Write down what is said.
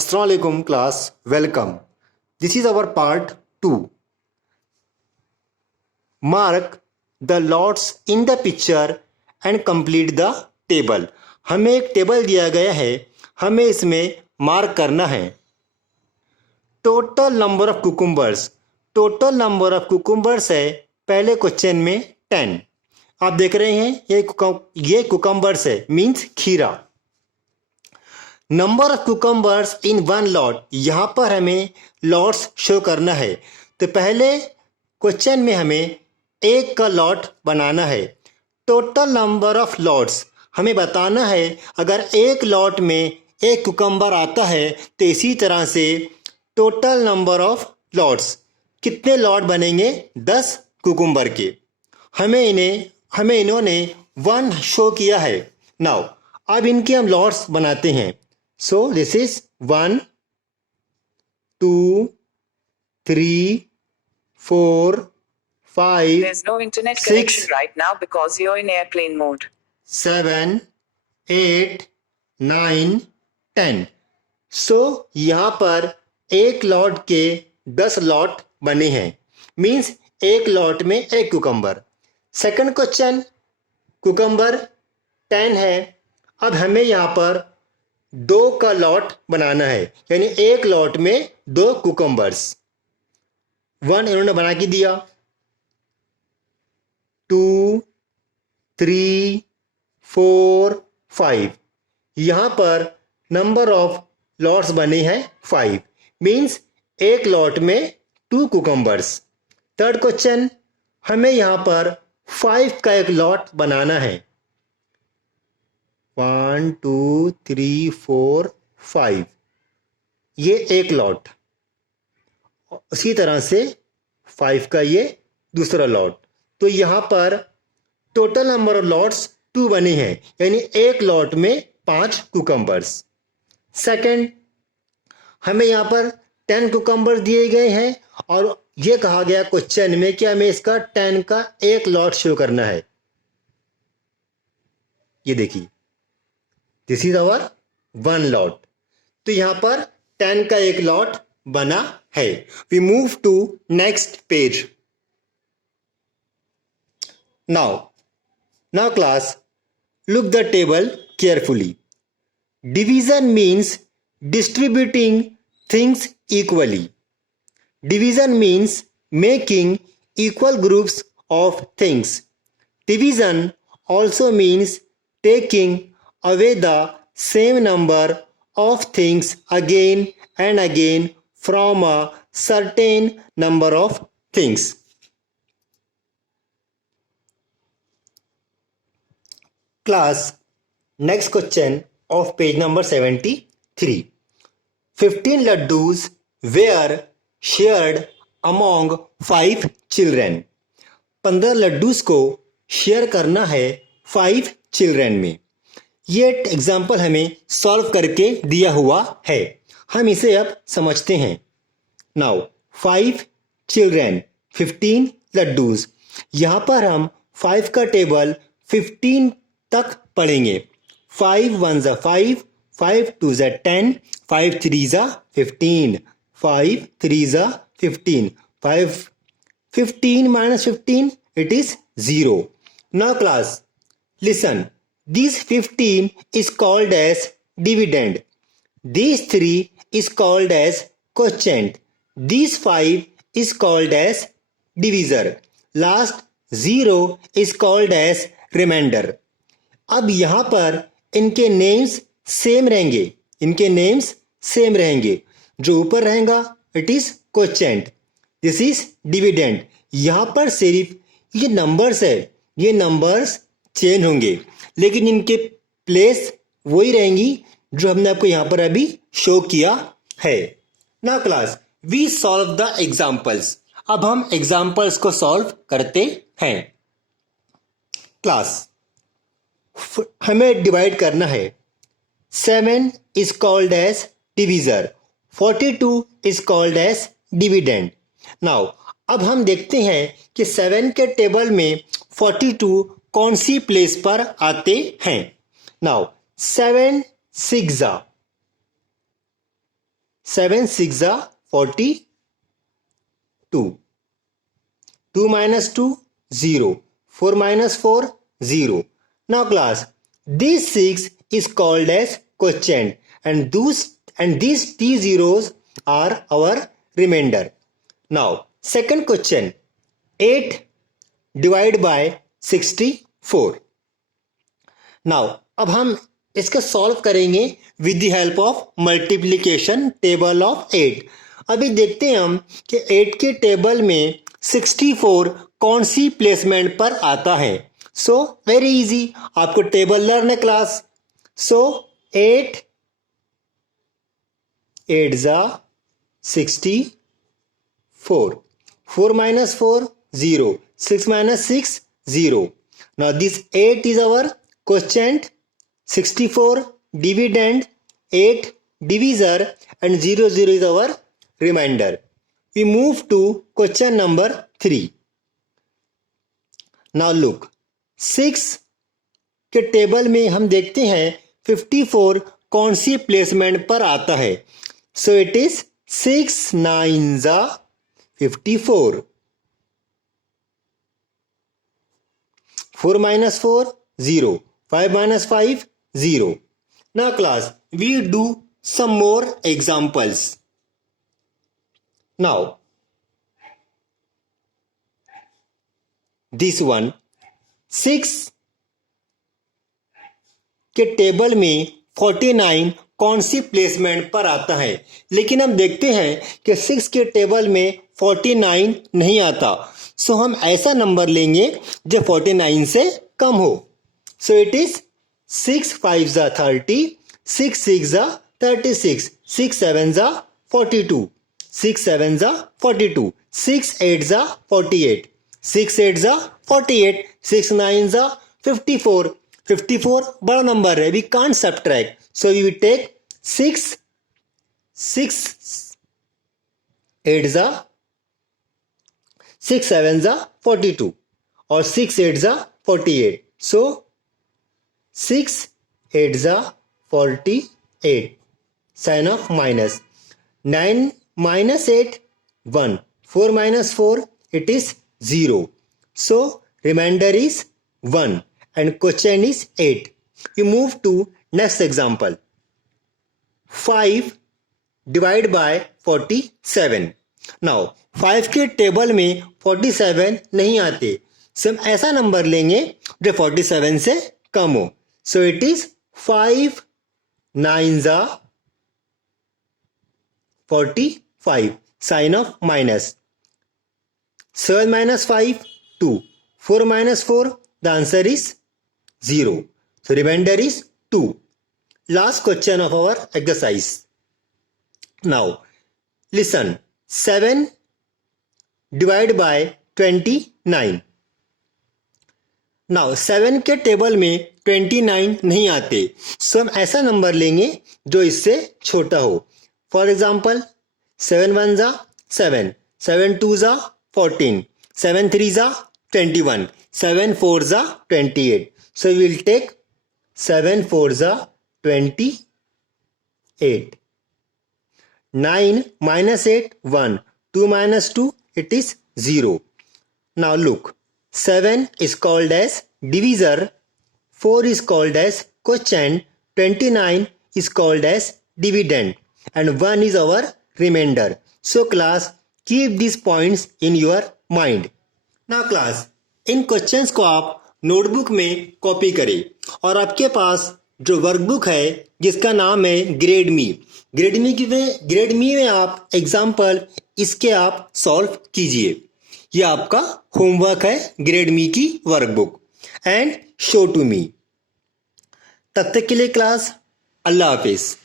Assalamu alaikum class, welcome. This is our part 2. Mark the lots in the picture and complete the table. हमें एक table दिया गया है, हमें इसमें मार्क करना है. Total number of cucumbers. Total number of cucumbers है पहले क्वेश्चन में 10. आप देख रहे हैं ये कुकुम्बर्स है मीन्स खीरा. Number of cucumbers in one lot. यहाँ पर हमें लॉट्स शो करना है. तो पहले क्वेश्चन में हमें एक का लॉट बनाना है. टोटल नंबर ऑफ लॉट्स हमें बताना है. अगर एक लॉट में एक कुकुम्बर आता है तो इसी तरह से टोटल नंबर ऑफ लॉट्स कितने लॉट बनेंगे 10 कुकुम्बर के. हमें इन्होंने 1 शो किया है. नाउ अब इनके हम लॉट्स बनाते हैं. So this is 1, 2, 3, 4, 5. There's no internet 6, connection right now because you're in airplane mode. 7, 8, 9, 10. So यहाँ पर एक लॉट के 10 लॉट बने हैं. मीन्स एक लॉट में एक कुकुम्बर. सेकंड क्वेश्चन कुकुम्बर 10 है. अब हमें यहाँ पर 2 का लॉट बनाना है, यानी एक लॉट में 2 कुकुम्बर्स. 1 इन्होंने बना के दिया. 2, 3, 4, 5. यहाँ पर नंबर ऑफ लॉट्स बने हैं 5. मीन्स एक लॉट में 2 कुकुम्बर्स. थर्ड क्वेश्चन हमें यहाँ पर 5 का एक लॉट बनाना है. 1, 2, 3, 4, 5. ये एक लॉट. उसी तरह से 5 का ये दूसरा लॉट. तो यहाँ पर टोटल नंबर ऑफ लॉट्स 2 बने हैं, यानी एक लॉट में 5 कुकुम्बर्स. सेकंड हमें यहाँ पर 10 कुकुम्बर्स दिए गए हैं और ये कहा गया क्वेश्चन में कि हमें इसका 10 का एक लॉट शो करना है. ये देखिए दिस इज आवर 1 लॉट. तो यहां पर 10 का एक लॉट बना है. We move to next page. Now class look the table carefully. Division means distributing things equally. Division means making equal groups of things. Division also means taking away the same number of things again and again from a certain number of things. Class, next question of page number 73. 15 laddus were shared among 5 children. 15 laddus को share करना है 5 children में. ये example हमें solve करके दिया हुआ है. हम इसे अब समझते हैं. Now 5 children 15 laddus. यहाँ पर हम 5 का टेबल 15 तक पढ़ेंगे. 5 1 ज़ा 5, 5 2 ज़ा 10, 5 3 ज़ा 15, 5 3 ज़ा 15, 5 15 minus 15 it is 0. Now class listen, this 15 is called as dividend. These 3 is called as quotient. These 5 is called as divisor. Last 0 is called as remainder. अब यहाँ पर इनके नेम्स सेम रहेंगे. इनके नेम्स सेम रहेंगे. जो ऊपर रहेगा it is quotient. This is dividend. यहाँ पर सिर्फ ये नंबर्स है, ये नंबर्स चेंज होंगे लेकिन इनके प्लेस वही रहेंगी जो हमने आपको यहां पर अभी शो किया है. Now class we solve the examples. अब हम एग्जांपल्स को सॉल्व करते हैं. क्लास हमें डिवाइड करना है. 7 is called as divisor. 42 is called as dividend. Now अब हम देखते हैं कि 7 के टेबल में 42 कौन सी प्लेस पर आते हैं. नाउ 7 6 ज़ा 7 6 जा 42. 2 minus 2 0. 4 minus 4 0. Now class, this 6 is called as quotient and these t zeros are our remainder. Now second question, 8 divided by 64. Now अब हम इसका सॉल्व करेंगे with the help of multiplication table of 8. अभी देखते हैं हम कि 8 के टेबल में 64 कौन सी प्लेसमेंट पर आता है. सो वेरी इजी, आपको टेबल लर्न है क्लास. सो 8 8 जा 64. 4 minus 4 0. 6 minus 6 0. Now this 8 is our quotient, 64 dividend, 8 divisor and 0 0 is our remainder. We move to question number 3. Now look, 6 के टेबल में हम देखते हैं 54 कौन सी प्लेसमेंट पर आता है. सो इट इज 6 9 जा 54. 4 minus 4 0. 5 minus 5 0. Now class, we do some more examples. Now this one, 6 के टेबल में 49 कौन सी प्लेसमेंट पर आता है. लेकिन हम देखते हैं कि 6 के टेबल में 49 नहीं आता. सो हम ऐसा नंबर लेंगे जो 49 से कम हो. सो इट इज 6 5 जा 30. 6 6 जा 36. 6 7 जा 42. 6 7 जा 42. 6 8 जा 48. 6 8 जा 48. 6 9 जा 54. 54 बड़ा नंबर है, we can't subtract. So we will take 6 6 8 जा 6 7 जा 42 और 6 8 जा 48. सो 6 8 जा 48. Sign of minus. 9 minus 8 1. 4 minus 4 it is 0. So remainder is 1 and quotient is 8. We move to next example. 5 divided by 47. Now 5 के टेबल में 47 नहीं आते. सो हम ऐसा नंबर लेंगे जो 47 से कम हो. सो इट इज 5 9 जा 45. Sign of minus. 7 minus 5 2. 4 minus 4, the answer is 0. So remainder is 2. Last question of our exercise. Now listen, 7 divided by 29. Now 7 के टेबल में 29 नहीं आते. सो हम ऐसा नंबर लेंगे जो इससे छोटा हो. फॉर एग्जाम्पल 7 1 जा 7. 7 2 जा 14. 7 3 जा 21. 7 4 जा 28. So we will take 7 4 जा 28. 9 minus 8 1. 2 minus 2 it is 0. Now look, 7 is called as divisor, 4 is called as quotient, 29 is called as dividend and 1 is our remainder. So class, keep these points in your mind. Now class, in questions को आप notebook में copy करें और आपके पास जो workbook है जिसका नाम है ग्रेड मी में आप एग्जाम्पल इसके आप सॉल्व कीजिए. ये आपका होमवर्क है ग्रेड मी की workbook and show to me. तब तक के लिए क्लास, अल्लाह हाफिज.